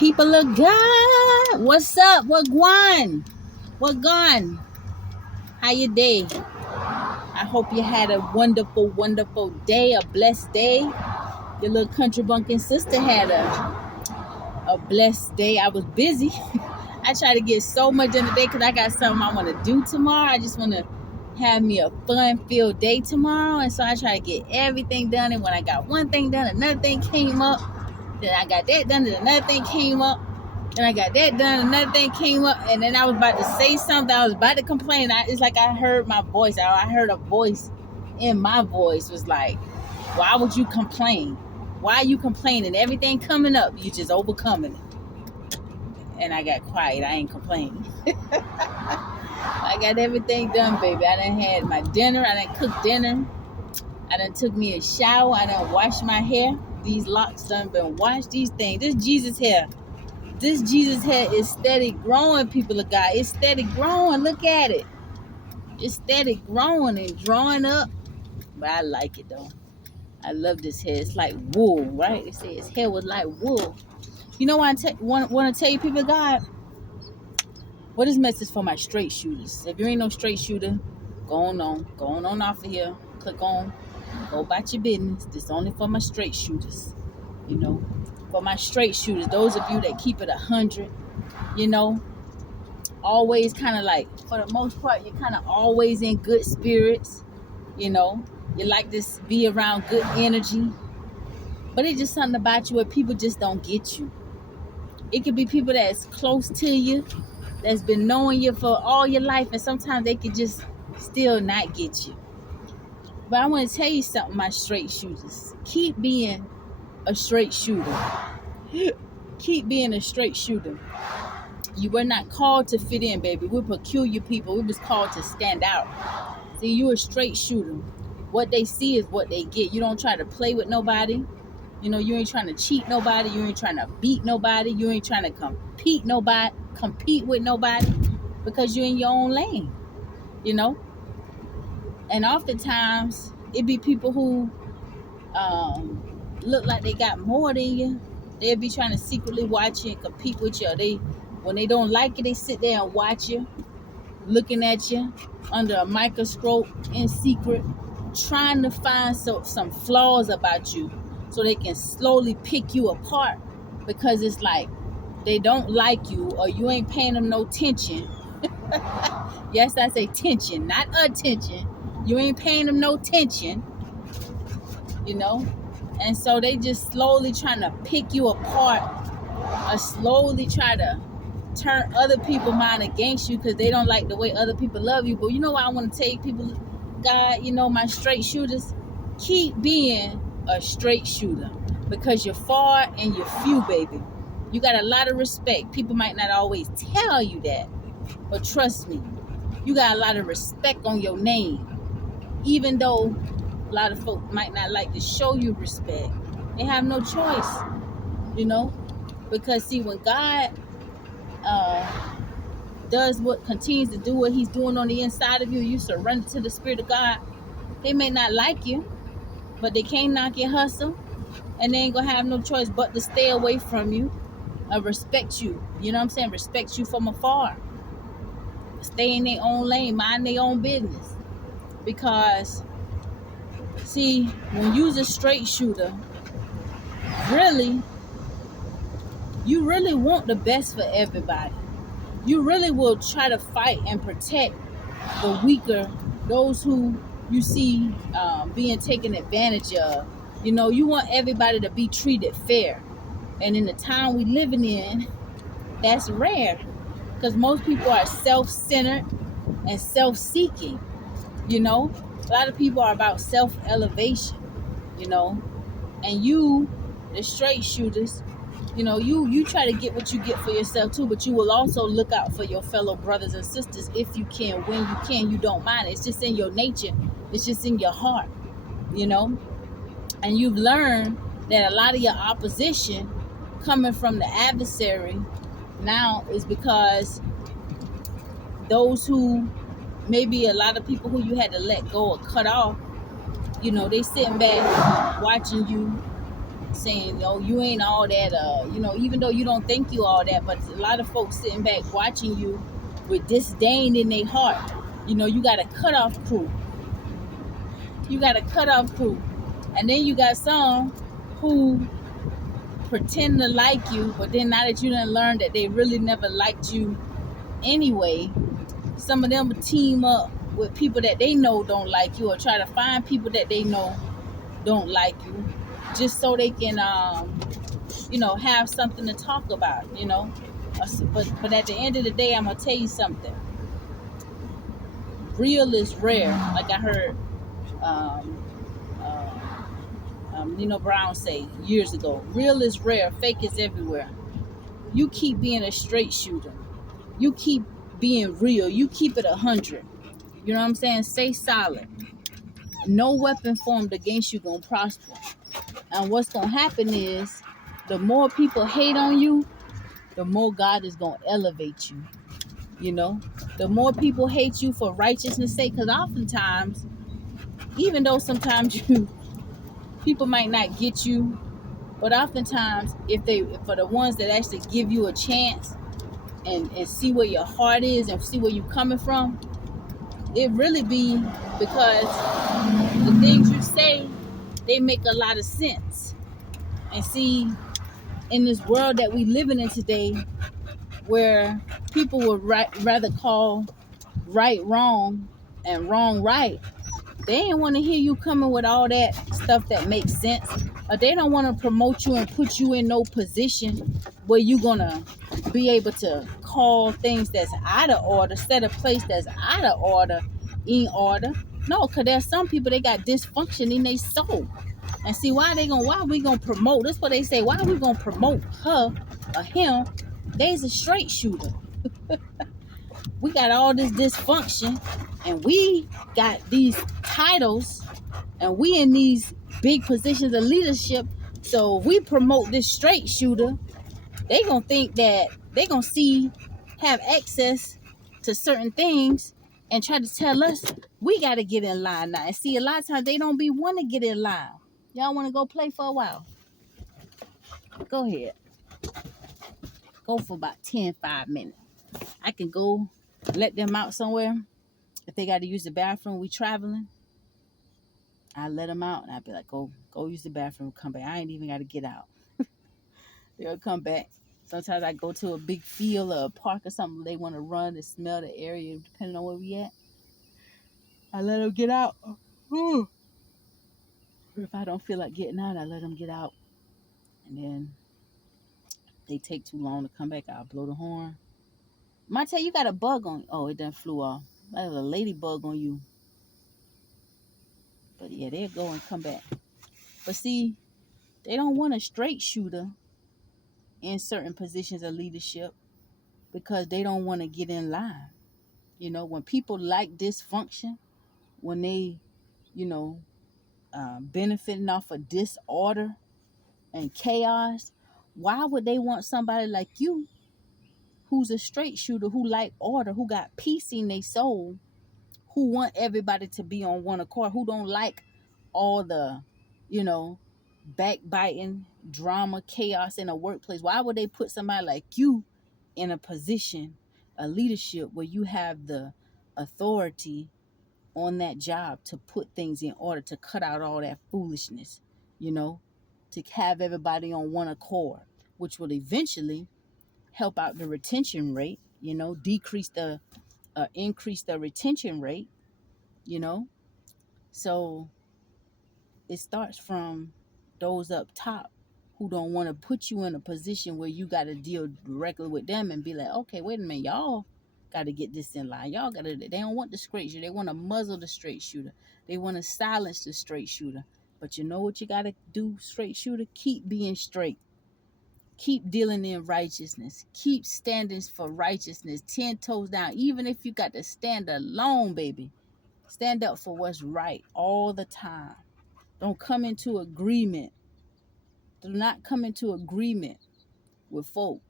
People of God, what's up? What gone? What gone? How your day? I hope you had a wonderful, wonderful day, a blessed day. Your little country bunkin' sister had a blessed day. I was busy. I try to get so much in the day because I got something I want to do tomorrow. I just want to have me a fun-filled day tomorrow, and so I try to get everything done. And when I got one thing done, another thing came up. Then I got that done, then another thing came up. Then I got that done, another thing came up, and then I was about to say something. I was about to complain. It's like I heard my voice. I heard a voice in my voice was like, why would you complain? Why are you complaining? Everything coming up, you just overcoming it. And I got quiet. I ain't complaining. I got everything done, baby. I done had my dinner. I done cooked dinner. I done took me a shower. I done washed my hair. These locks done been washed. These things. This Jesus hair. This Jesus hair is steady growing, people of God. It's steady growing. Look at it. It's steady growing and drawing up. But I like it, though. I love this hair. It's like wool, right? They say his hair was like wool. You know what I want to tell you, people of God? What is message for my straight shooters? If you ain't no straight shooter, go on off of here. Click on. Go about your business. This only for my straight shooters. You know, for my straight shooters, those of you that keep it 100, you know, always kind of like, for the most part, you're kind of always in good spirits, you know, you like to be around good energy, but it's just something about you where people just don't get you. It could be people that's close to you, that's been knowing you for all your life, and sometimes they could just still not get you. But I want to tell you something, my straight shooters. Keep being a straight shooter. Keep being a straight shooter. You were not called to fit in, baby. We're peculiar people. We was called to stand out. See, you're a straight shooter. What they see is what they get. You don't try to play with nobody. You know, you ain't trying to cheat nobody. You ain't trying to beat nobody. You ain't trying to compete with nobody, because you're in your own lane, you know. And oftentimes it be people who look like they got more than you. They'll be trying to secretly watch you and compete with you. When they don't like you, they sit there and watch you, looking at you under a microscope in secret, trying to find some flaws about you so they can slowly pick you apart, because it's like they don't like you, or you ain't paying them no attention. Yes, I say tension, not attention. You ain't paying them no attention, you know. And so they just slowly trying to pick you apart, or slowly try to turn other people's mind against you because they don't like the way other people love you. But you know what I want to tell you, people, God, you know, my straight shooters, keep being a straight shooter, because you're far and you're few, baby. You got a lot of respect. People might not always tell you that, but trust me, you got a lot of respect on your name. Even though a lot of folk might not like to show you respect, they have no choice, you know, because see, when God continues to do what he's doing on the inside of you, you surrender to the Spirit of God. They may not like you, but they can't knock your hustle, and they ain't gonna have no choice but to stay away from you and respect you. You know what I'm saying? Respect you from afar. Stay in their own lane, mind their own business. Because see, when you're a straight shooter, you really want the best for everybody. You really will try to fight and protect the weaker, those who you see being taken advantage of. You know, you want everybody to be treated fair. And in the time we living in, that's rare, because most people are self-centered and self-seeking. You know, a lot of people are about self-elevation, you know. And you, the straight shooters, you know, you try to get what you get for yourself too, but you will also look out for your fellow brothers and sisters if you can. When you can, you don't mind it. It's just in your nature. It's just in your heart, you know. And you've learned that a lot of your opposition coming from the adversary now is because those who, maybe a lot of people who you had to let go or cut off, you know, they sitting back watching you saying, oh, you ain't all that, even though you don't think you all that, but a lot of folks sitting back watching you with disdain in their heart. You got a cutoff crew. And then you got some who pretend to like you, but then now that you done learned that they really never liked you anyway, some of them will team up with people that they know don't like you, or try to find people that they know don't like you, just so they can have something to talk about. But at the end of the day, I'm gonna tell you something. Real is rare. Like I heard Nino Brown say years ago, real is rare, fake is everywhere. You keep being a straight shooter. You keep being real. You keep it 100. You know what I'm saying? Stay solid. No weapon formed against you gonna prosper. And what's gonna happen is, the more people hate on you, the more God is gonna elevate you. The more people hate you for righteousness' sake, because oftentimes, even though sometimes people might not get you, but oftentimes, for the ones that actually give you a chance and see where your heart is and see where you're coming from, it really be because the things you say, they make a lot of sense. And see, in this world that we living in today, where people would rather call right wrong and wrong right, they ain't want to hear you coming with all that stuff that makes sense, or they don't want to promote you and put you in no position where you're gonna be able to call things that's out of order, set a place that's out of order in order. No, because there's some people, they got dysfunction in their soul. And see, why are we gonna promote? That's what they say. Why are we gonna promote her or him? They's a straight shooter. We got all this dysfunction, and we got these titles, and we in these big positions of leadership. So if we promote this straight shooter, they gonna think that they gonna have access to certain things and try to tell us we gotta get in line now. And see, a lot of times they don't be want to get in line. Y'all want to go play for a while? Go ahead. Go for about 5 minutes. I can go let them out somewhere. If they got to use the bathroom, we traveling, I let them out and I be like, go use the bathroom, come back. I ain't even got to get out. They'll come back. Sometimes I go to a big field or a park or something. They want to run and smell the area, depending on where we at. I let them get out. If I don't feel like getting out, I let them get out. And then if they take too long to come back, I'll blow the horn. Might tell you got a bug on. Oh, it done flew off. There's a ladybug on you. But yeah, they'll go and come back. But see, they don't want a straight shooter in certain positions of leadership because they don't want to get in line. When people like dysfunction, when they, benefiting off of disorder and chaos, why would they want somebody like you who's a straight shooter, who like order, who got peace in their soul, who want everybody to be on one accord, who don't like all the, backbiting, drama, chaos in a workplace? Why would they put somebody like you in a position of leadership where you have the authority on that job to put things in order, to cut out all that foolishness, to have everybody on one accord, which will eventually help out the retention rate, increase the retention rate, you know? So it starts from those up top who don't want to put you in a position where you got to deal directly with them and be like, okay, wait a minute, y'all got to get this in line. They don't want the straight shooter. They want to muzzle the straight shooter. They want to silence the straight shooter. But you know what you got to do, straight shooter? Keep being straight. Keep dealing in righteousness. Keep standing for righteousness, 10 toes down. Even if you got to stand alone, baby. Stand up for what's right all the time. Don't come into agreement. Do not come into agreement with folk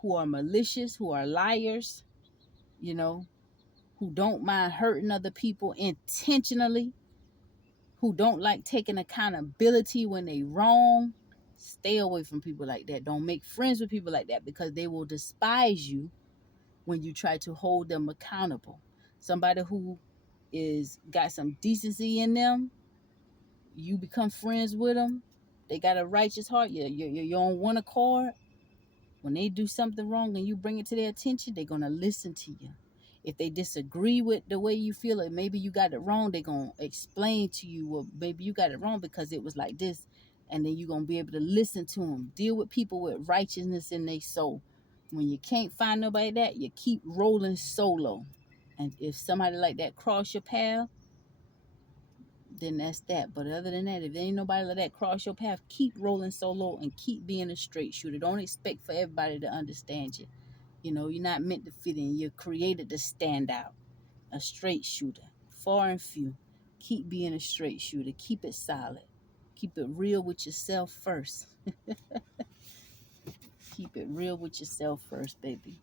who are malicious, who are liars, who don't mind hurting other people intentionally, who don't like taking accountability when they wrong, Stay away from people like that. Don't make friends with people like that, because they will despise you when you try to hold them accountable. Somebody who is got some decency in them, you become friends with them, they got a righteous heart, you're on one accord. When they do something wrong and you bring it to their attention, they're going to listen to you. If they disagree with the way you feel it, maybe you got it wrong, they're going to explain to you, well, maybe you got it wrong because it was like this. And then you're going to be able to listen to them. Deal with people with righteousness in their soul. When you can't find nobody that, you keep rolling solo. And if somebody like that cross your path, then that's that. But other than that, if there ain't nobody like that cross your path, keep rolling solo and keep being a straight shooter. Don't expect for everybody to understand you. You know, you're not meant to fit in. You're created to stand out. A straight shooter. Far and few. Keep being a straight shooter. Keep it solid. Keep it real with yourself first. Keep it real with yourself first, baby.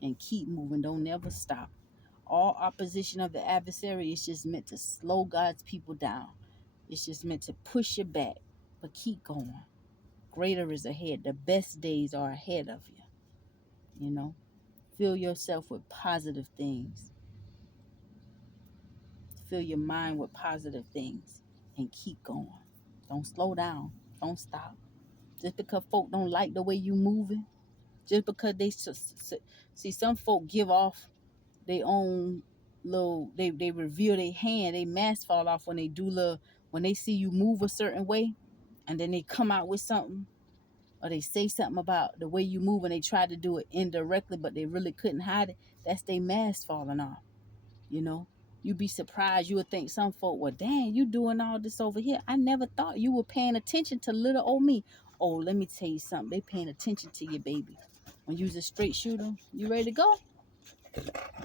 And keep moving. Don't never stop. All opposition of the adversary is just meant to slow God's people down. It's just meant to push you back. But keep going. Greater is ahead. The best days are ahead of you. You know, fill yourself with positive things. Fill your mind with positive things and keep going. Don't slow down. Don't stop. Just because folk don't like the way you moving, just because they see some folk give off their own little, they reveal their hand, they mask fall off when they do little, when they see you move a certain way, and then they come out with something, or they say something about the way you move and they try to do it indirectly, but they really couldn't hide it. That's their mask falling off. You know, you'd be surprised. You would think some folk, well, dang, you doing all this over here. I never thought you were paying attention to little old me. Oh, let me tell you something. They paying attention to you, baby. When you's a straight shooter, you ready to go?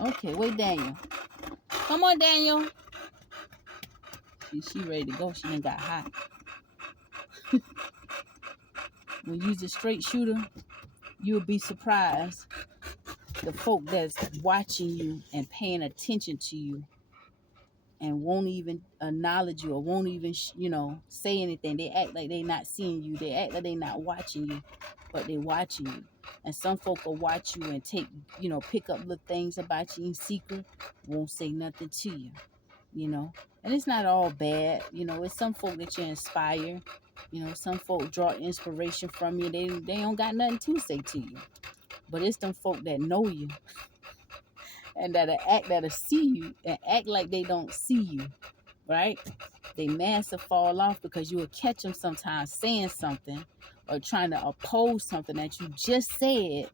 Okay, wait, Daniel. Come on, Daniel. She ready to go. She ain't got hot. When you's a straight shooter, you'll be surprised the folk that's watching you and paying attention to you and won't even acknowledge you or won't even, say anything. They act like they not seeing you. They act like they not watching you, but they watching you. And some folk will watch you and take, pick up little things about you in secret, won't say nothing to you. And it's not all bad. It's some folk that you inspire. Some folk draw inspiration from you. They don't got nothing to say to you. But it's them folk that know you and that'll see you and act like they don't see you, right? They mask will fall off because you will catch them sometimes saying something or trying to oppose something that you just said,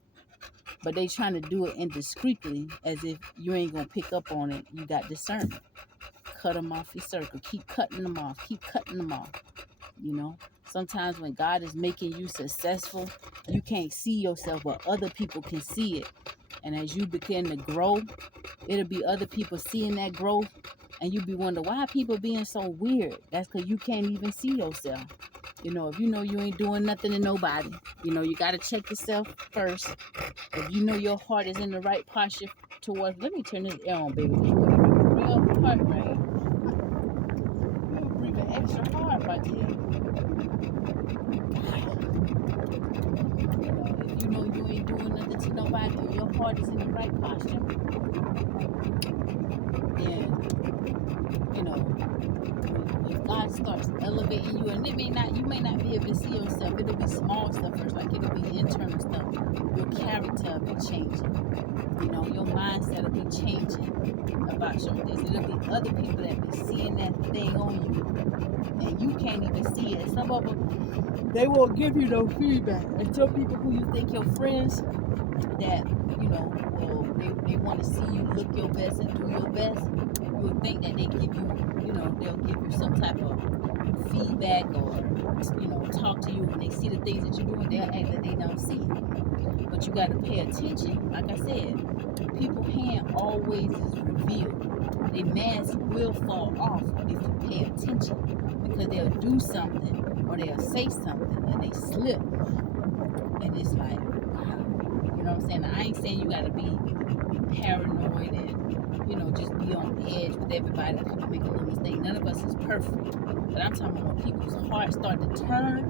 but they trying to do it indiscreetly as if you ain't gonna pick up on it. You got discernment. Cut them off your circle. Keep cutting them off. Keep cutting them off. Sometimes when God is making you successful, you can't see yourself, but other people can see it. And as you begin to grow, it'll be other people seeing that growth, and you be wondering why people being so weird. That's because you can't even see yourself. If you ain't doing nothing to nobody, you got to check yourself first. If your heart is in the right posture towards, let me turn this air on, baby. Real hard, right? You're breathing extra hard right here. If you ain't doing nothing to nobody and your heart is in the right posture, then if God starts elevating you, and you may not be able to see yourself. It'll be small stuff first, like it'll be internal stuff. Your character will be changing. Your mindset will be changing about certain things. It'll be other people that be seeing that thing on you, and you can't even see it. Some of them, they won't give you no feedback. And some people who you think your friends, that they want to see you look your best and do your best, you would think that they give you, they'll give you some type of feedback or, talk to you when they see the things that you're doing. They'll act like they don't see it. But you got to pay attention. Like I said, people's hand always is revealed. Their mask will fall off if you pay attention, because they'll do something or they'll say something and they slip. And it's like, wow. You know what I'm saying? I ain't saying you got to be paranoid and, just be on edge with everybody that can make a little mistake. None of us is perfect. But I'm talking about when people's hearts start to turn,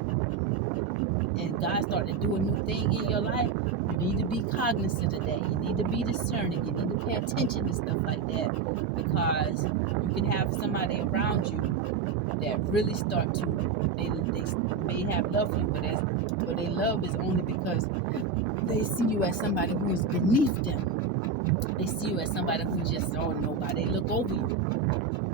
and God started to do a new thing in your life, you need to be cognizant of that. You need to be discerning. You need to pay attention to stuff like that, because you can have somebody around you that really start to, they may have love for you, but they love is only because they see you as somebody who is beneath them. They see you as somebody who just, oh, nobody, they look over you.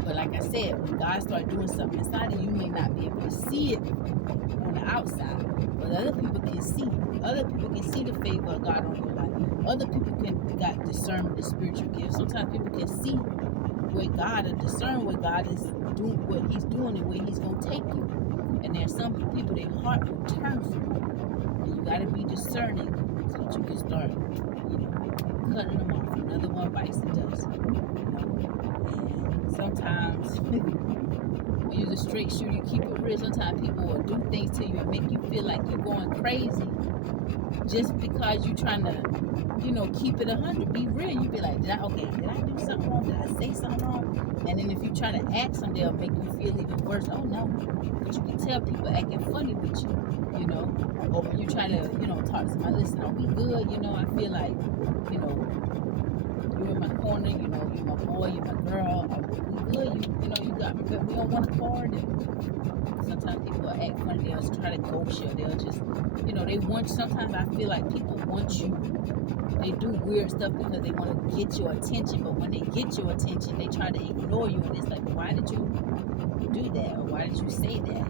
But like I said, when God starts doing something inside of you, you may not be able to see it on the outside, but other people can see. Other people can see the favor of God on your life. Other people can got discernment, the spiritual gifts. Sometimes people can see where God, or discern where God is doing, what He's doing, and where He's gonna take you. And there's some people, their heart will turn from you, and you got to be discerning so that you can start, cutting them off. Another one bites the dust. And sometimes when you're the straight shooter, you keep it real. Sometimes people will do things to you and make you feel like you're going crazy just because you're trying to, keep it 100. Be real. You be like, did I do something wrong? Did I say something wrong? And then if you try to act something, they'll make you feel even worse. Oh no, but you can tell people acting funny with you, or when you try to, talk to somebody, listen, are we good? I feel like, you're in my corner, you're my boy, you're my girl, we good, you got me, but we don't want to accord. And sometimes people act funny, they'll try to ghost you, they'll just, they want, sometimes I feel like people want you, they do weird stuff because they want to get your attention, but when they get your attention, they try to ignore you, and it's like, why did you do that, or why did you say that,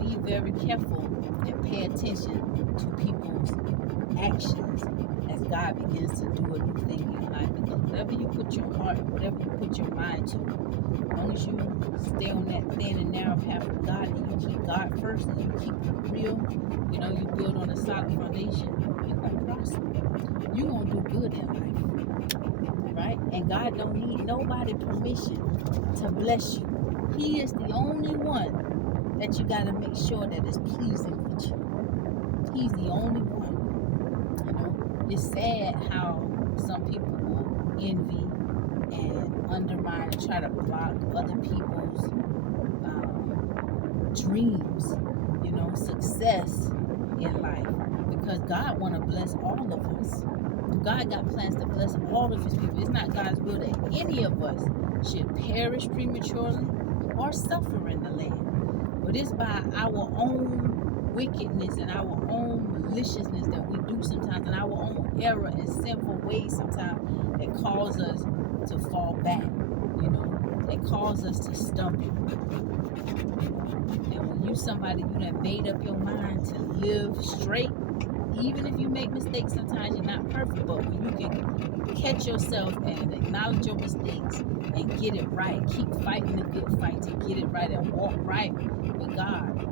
Be very careful and pay attention to people's actions as God begins to do a new thing in your life. Because whatever you put your heart, whatever you put your mind to, as long as you stay on that thin and narrow path of God, and you keep God first, and you keep it real, you build on a solid foundation, you're going to prosper. You're going to do good in life. Right? And God don't need nobody permission to bless you. He is the only one that you got to make sure that is pleasing with you. He's the only one. It's sad how some people will envy and undermine and try to block other people's dreams, success in life, because God want to bless all of us. God got plans to bless all of His people. It's not God's will that any of us should perish prematurely or suffer in the land, but it's by our own wickedness and our own maliciousness that we do sometimes, and our own error and sinful ways sometimes, that cause us to fall back, that cause us to stumble. And when you somebody, you done made up your mind to live straight, even if you make mistakes, sometimes you're not perfect, but when you can catch yourself and acknowledge your mistakes and get it right, keep fighting the good fight to get it right and walk right with God,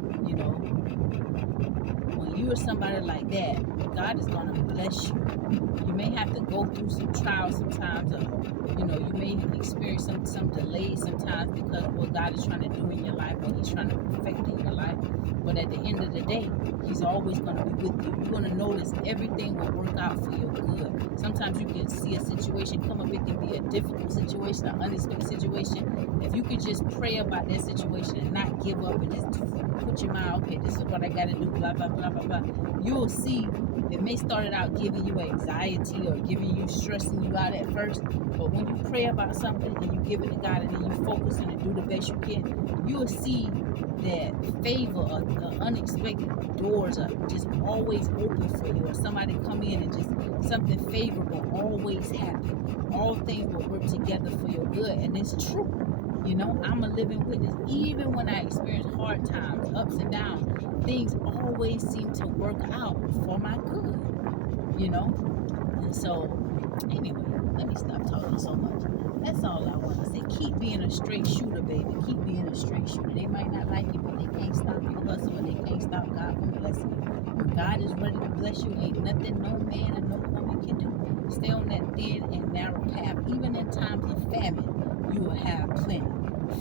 when you are somebody like that, God is going to bless you. You may have to go through some trials sometimes, or, you may experience some delays sometimes because of what God is trying to do in your life, what He's trying to perfect in your life. But at the end of the day, He's always going to be with you. You're going to notice everything will work out for your good. Sometimes you can see a situation come up. It can be a difficult situation, an unexpected situation. If you could just pray about that situation and not give up and just put your mind, okay, this is what I got to do, blah, blah, blah, blah, blah. You'll see it may start out giving you anxiety or giving you, stressing you out at first, but when you pray about something and you give it to God and then you focus and do the best you can, you will see that favor or the unexpected doors are just always open for you, or somebody come in and just something favorable always happen. All things will work together for your good, and it's true. I'm a living witness. Even when I experience hard times, ups and downs, things always seem to work out for my good, And so, anyway, let me stop talking so much. That's all I want to say. Keep being a straight shooter, baby. Keep being a straight shooter. They might not like you, but they can't stop your hustle, and they can't stop God from blessing you. When God is ready to bless you, ain't nothing no man and no woman can do. Stay on that thin and narrow path. Even in times of famine, you will have plenty.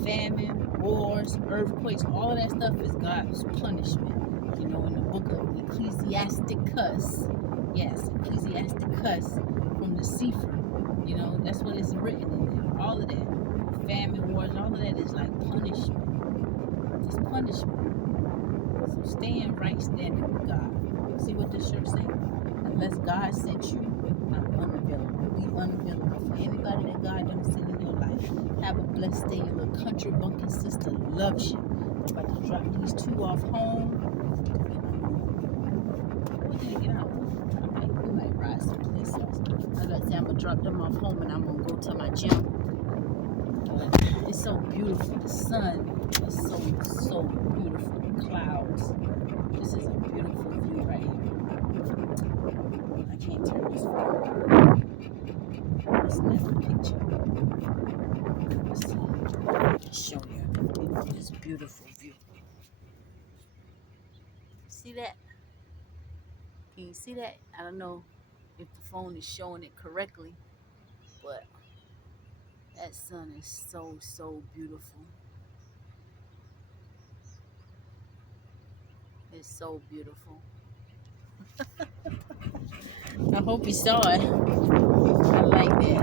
Famine, wars, earthquakes, all of that stuff is God's punishment. In the book of Ecclesiasticus, yes, Ecclesiasticus from the Sefer, that's what it's written in there. All of that, famine, wars, all of that is like punishment. It's punishment. So So stay in right standing with God. See what this shirt says? Unless God sent you, I'm unavailable. Be unavailable for anybody that God done send in your life. Have a blessed day. Your little country bumpkin sister loves you. I'm about to drop these two off home. What did he get out? We might ride some place else. I'm gonna drop them off home and I'm gonna go to my gym. It's so beautiful. The sun is so beautiful. The clouds. This is a beautiful view right here. I can't turn this phone. Let's snap a picture. Let's see. I'll show you this beautiful view. See that? Can you see that? I don't know if the phone is showing it correctly, but that sun is so beautiful. It's so beautiful. I hope you saw it. I like that.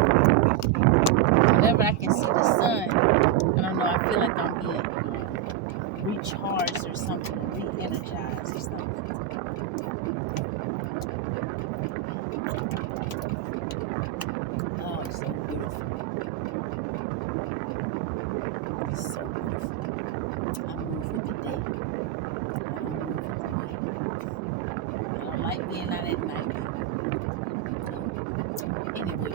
Whenever I can see the sun, I don't know, I feel like I'm being recharged or something, re-energized or something. Oh, it's so beautiful. It's so beautiful. I move with the day. I don't like being out at night. Anyway,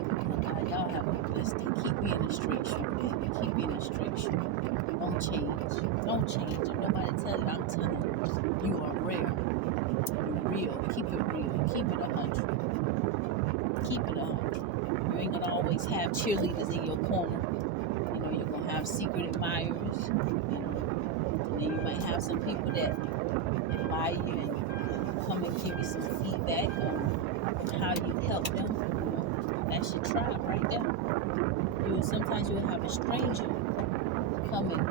y'all have a blessed day. Keep being a straight shooter, baby. Keep being a straight shooter. Don't change. Don't change. If nobody tell you, I'm telling you. You are rare. You're real. Keep it real. Keep it 100. Keep it 100. You ain't gonna always have cheerleaders in your corner. You know, you're gonna have secret admirers. And then you might have some people that admire you and come and give you some feedback on how you help them. That's your tribe right there. Sometimes you'll have a stranger come and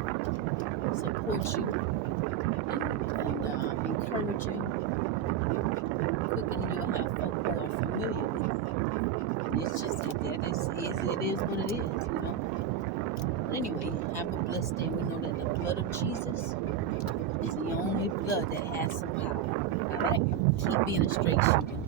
support you and encourage you. Quicker than you'll have folk who are familiar with you. It's just it is what it is, you know. But anyway, have a blessed day. We know that the blood of Jesus is the only blood that has some power. All right? Keep being a straight shooter.